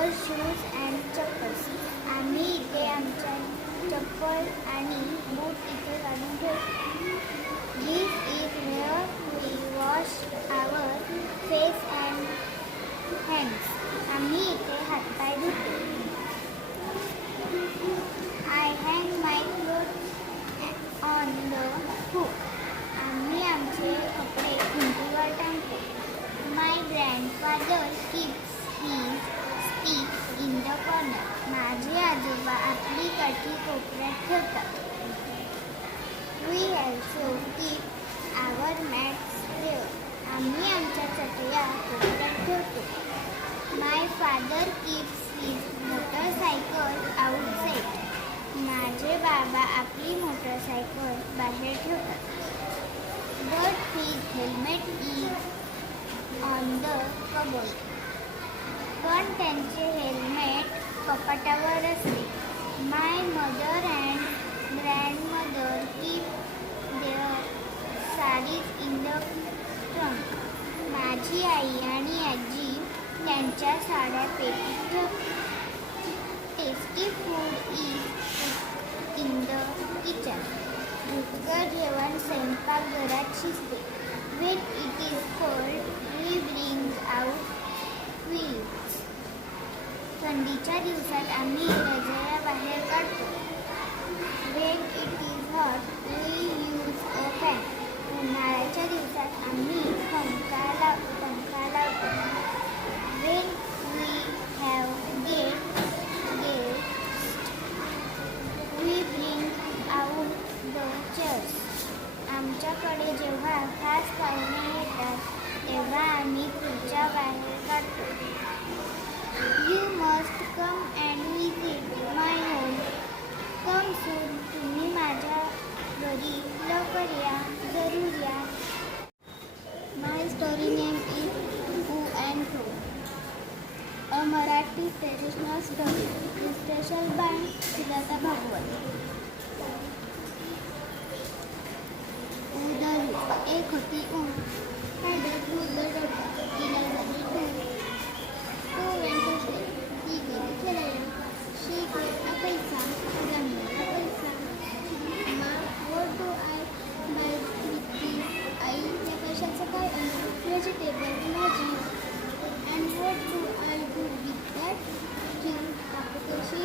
our shoes and chappals. आम्ही इथे आमच्या चप्पल आणि बूट इथे घालून ठेवतो. This is where we wash our face and hands. आम्ही इथे हातपाय धुतो. I hang my clothes on the hook. आम्ही आमचे कपडे भिंतीवर टांगतो. My grandfather keeps his stick in the corner. माझे आजोबा आपली काठी कोपऱ्यात ठेवतात. We also keep our mats there. आम्ही आमच्या चटया कोपऱ्यात ठेवतो. My father keeps his motorcycle outside. माझे बाबा आपली मोटरसायकल बाहेर ठेवतात. But his helmet is on the cupboard. पण त्यांचे हेल्मेट कपाटावर असते. My mother and grandmother keep their sarees in the trunk. माझी आई आणि आजी त्यांच्या साड्या पेटीत ठेवतात. Tasty food is in the kitchen. रुचकर जेवण स्वयंपाकघरात शिजते. When it is cold, we bring out quilts. थंडीच्या दिवसात आम्ही रजाया बाहेर काढतो. When it is hot, we use a fan. उन्हाळ्याच्या दिवसात आम्ही पंखा लावतो. When we have guests, we bring out the chairs. आमच्याकडे जेव्हा खास पाहुणे येतात तेव्हा आम्ही खुर्च्या बाहेर काढतो. You must come and visit my home. Come soon. तुम्ही माझ्या घरी लवकर या, जरूर या. My story name is Who and Who. A Marathi traditional story. Illustrated by Sujata Bhagwat. उदाहरण. एक होती ऊन. हळद दूध तिला झाली टूर. तो went to play. ती गेली खेळायला. She got a पैसा. जमलेला पैसा. What do I buy with this? आई, त्या पैशाचं काय आहे? Vegetable, भाजी. And what do I do with that? King, कापूकशी.